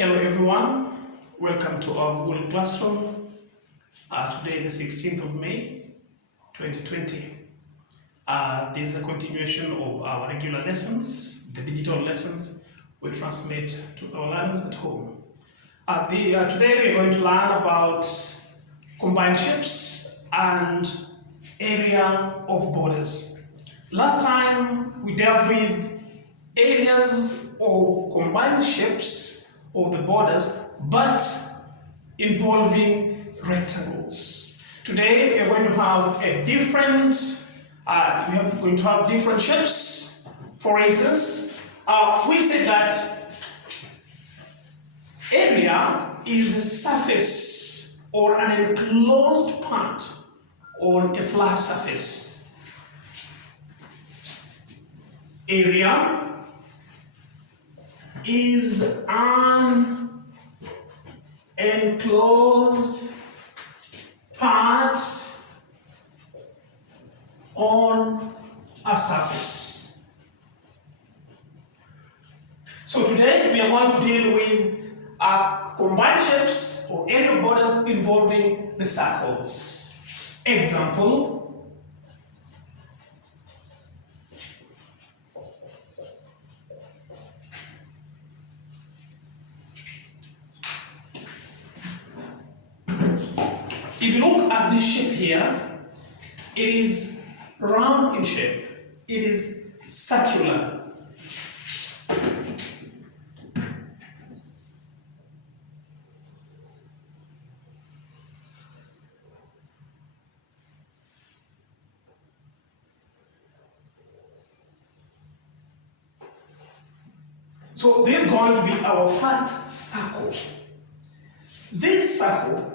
Hello everyone, welcome to our Google Classroom. Today the 16th of May 2020. This is a continuation of our regular lessons, the digital lessons we transmit to our learners at home. Today we are going to learn about combined shapes and area of borders. Last time we dealt with areas of combined shapes or the borders, but involving rectangles. Today we are going to have a different, different shapes. For instance, we say that area is the surface or an enclosed part on a flat surface. Area is an enclosed part on a surface. So today we are going to deal with combined shapes or area borders involving the circles. Example. If you look at this shape here, it is round in shape. It is circular. So this is going to be our first circle. This circle,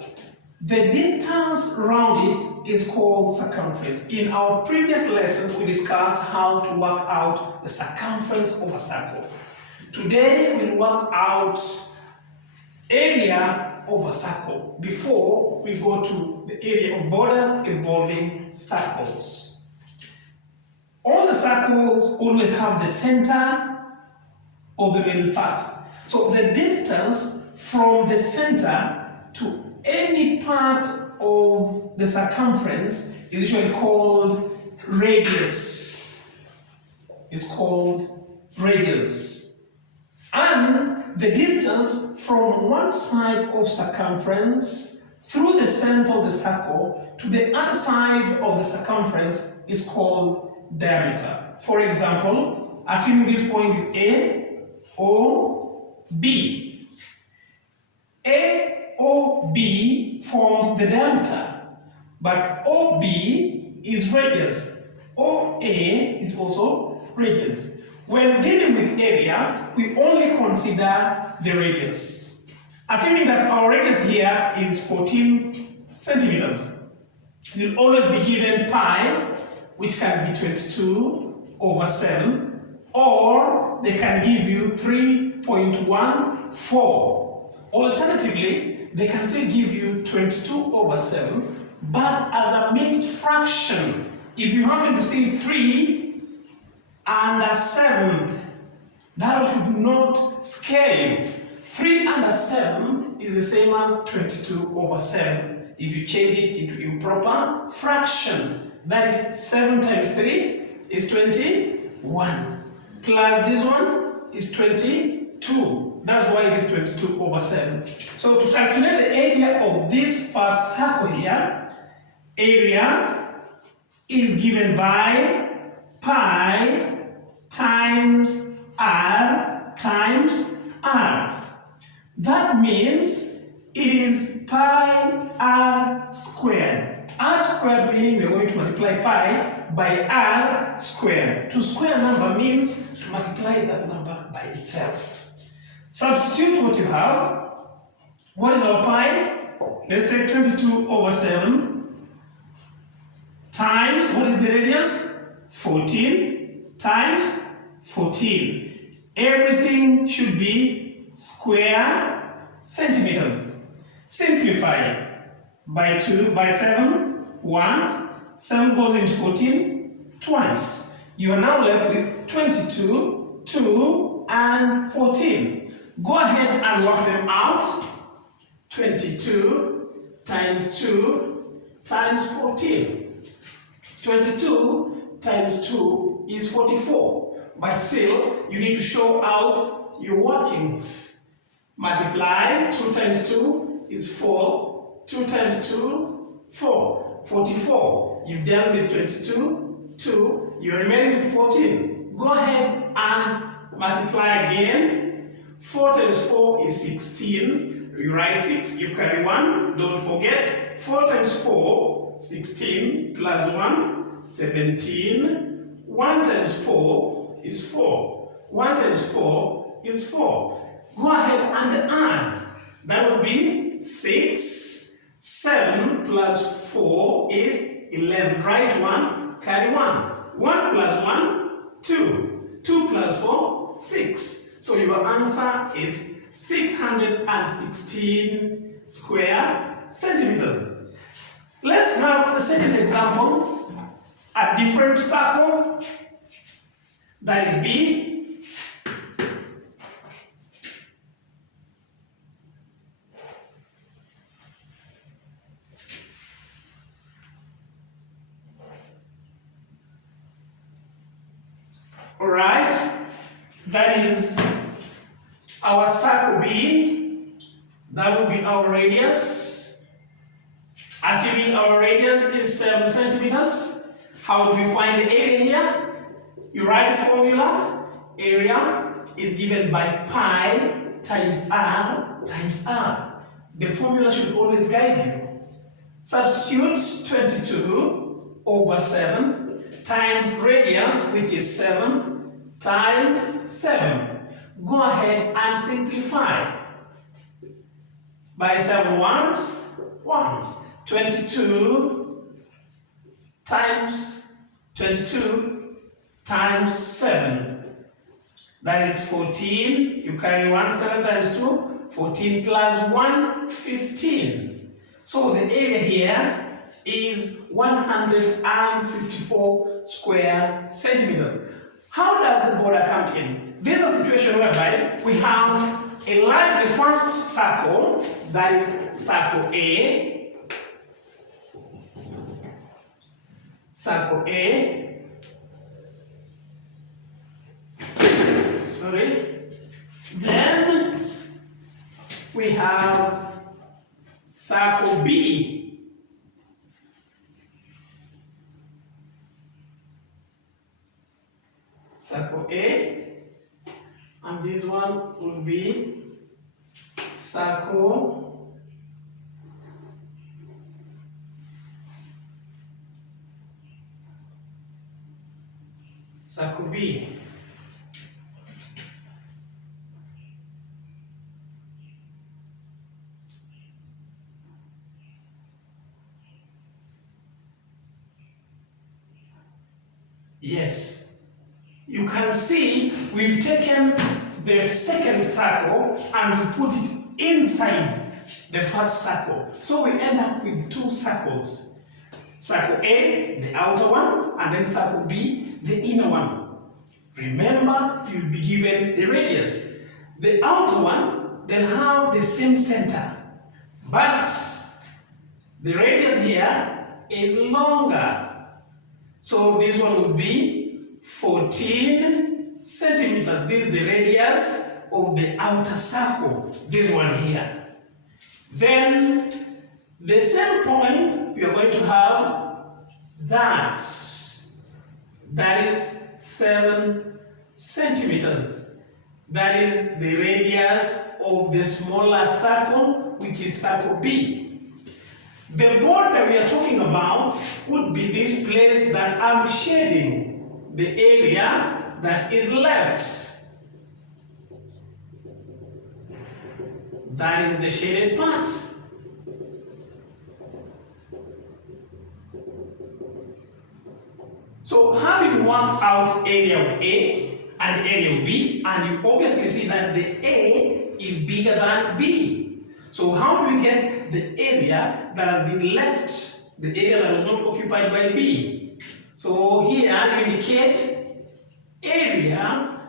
the distance around it is called circumference. In our previous lessons, we discussed how to work out the circumference of a circle. Today, we'll work out area of a circle before we go to the area of borders involving circles. All the circles always have the center of the middle part. So the distance from the center to any part of the circumference is usually called radius. It's called radius. And the distance from one side of circumference through the center of the circle to the other side of the circumference is called diameter. For example, assuming this point is A, O, B. AOB forms the diameter, but OB is radius. OA is also radius. When dealing with area, we only consider the radius. Assuming that our radius here is 14 centimeters, you'll always be given pi, which can be 22 over 7, or they can give you 3.14. Alternatively, they can still give you 22 over 7, but as a mixed fraction. If you happen to see 3 and a 7, that should not scare you. 3 and a 7 is the same as 22 over 7. If you change it into improper fraction, that is 7 times 3 is 21. Plus this one is 22. That's why it is 22 over 7. So to calculate the area of this first circle here, area is given by pi times r times r. That means it is pi r squared. R squared meaning we're going to multiply pi by r squared. To square a number means to multiply that number by itself. Substitute what you have. What is our pi? Let's take 22 over 7 times, what is the radius? 14 times 14. Everything should be square centimeters. Simplify by 7 once, 7 goes into 14 twice. You are now left with 22, 2, and 14. Go ahead and work them out. 22 times 2 times 14. 22 times 2 is 44. But still, you need to show out your workings. Multiply 2 times 2 is 4. 2 times 2, 4. 44. You've done with 22, 2. You're remaining with 14. Go ahead and multiply again. 4 times 4 is 16. You write 6, you carry 1. Don't forget, 4 times 4, 16 plus 1, 17. 1 times 4 is 4. 1 times 4 is 4. Go ahead and add. That would be 6. 7 plus 4 is 11. Write 1, carry 1. 1 plus 1, 2. 2 plus 4, 6. So your answer is 616 square centimeters. Let's have the second example. A different circle, that is B. Alright, that is our circle B. That will be our radius. Assuming our radius is 7 centimeters, how do we find the area here? You write the formula. Area is given by pi times r times r. The formula should always guide you. Substitute 22 over 7 times radius, which is 7, times 7. Go ahead and simplify. By 7 ones, 22 times 7. That is 14. You carry 1, 7 times 2, 14 plus 1, 15. So the area here is 154 square centimeters. How does the border come in? This is a situation whereby we have the first circle, that is circle A. Circle A. Then we have circle B. Circle A, and this one would be circle B. Yes. You can see we've taken the second circle and we put it inside the first circle. So we end up with two circles. Circle A, the outer one, and then circle B, the inner one. Remember, you'll be given the radius. The outer one, they'll have the same center, but the radius here is longer. So this one would be 14 centimeters. This is the radius of the outer circle, this one here. Then the same point, we are going to have that is 7 centimeters. That is the radius of the smaller circle, which is circle B. The border we are talking about would be this place that I'm shading, the area that is left. That is the shaded part. So having worked out area of A and area of B, and you obviously see that the A is bigger than B. So how do we get the area that has been left, the area that was not occupied by B? So here you indicate area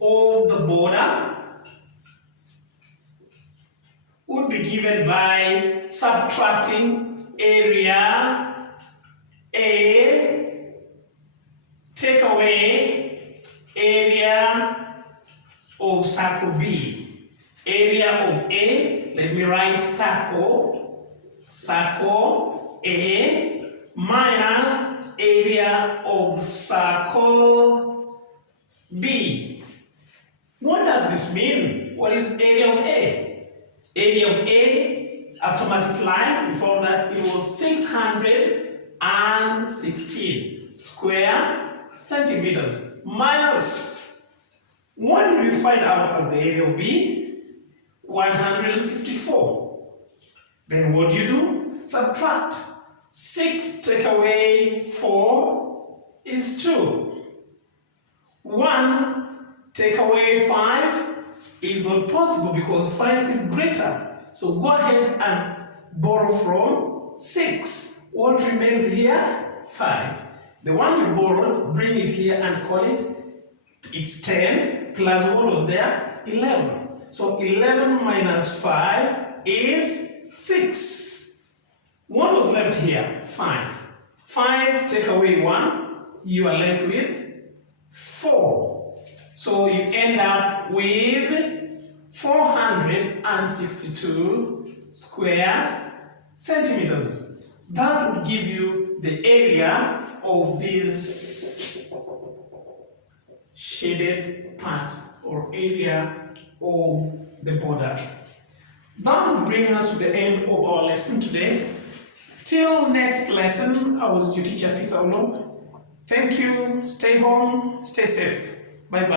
of the border would be given by subtracting area A, take away area of circle B. Area of A, let me write circle A minus area of circle B. What does this mean? What is area of A? Area of A, after multiplying, we found that it was 616 square centimeters minus, what did we find out as the area of B? 154. Then what do? Subtract. 6 take away 4 is 2. 1 take away 5 is not possible because 5 is greater. So go ahead and borrow from 6. What remains here? 5. The one you borrowed, bring it here and call it. It's 10 plus what was there? 11. So 11 minus 5 is 6. What was left here? 5. 5 take away 1, you are left with 4. So you end up with 462 square centimeters. That would give you the area of this shaded part or area of the border. That would bring us to the end of our lesson today. Till next lesson, I was your teacher, Peter Oloo. Thank you. Stay home. Stay safe. Bye-bye.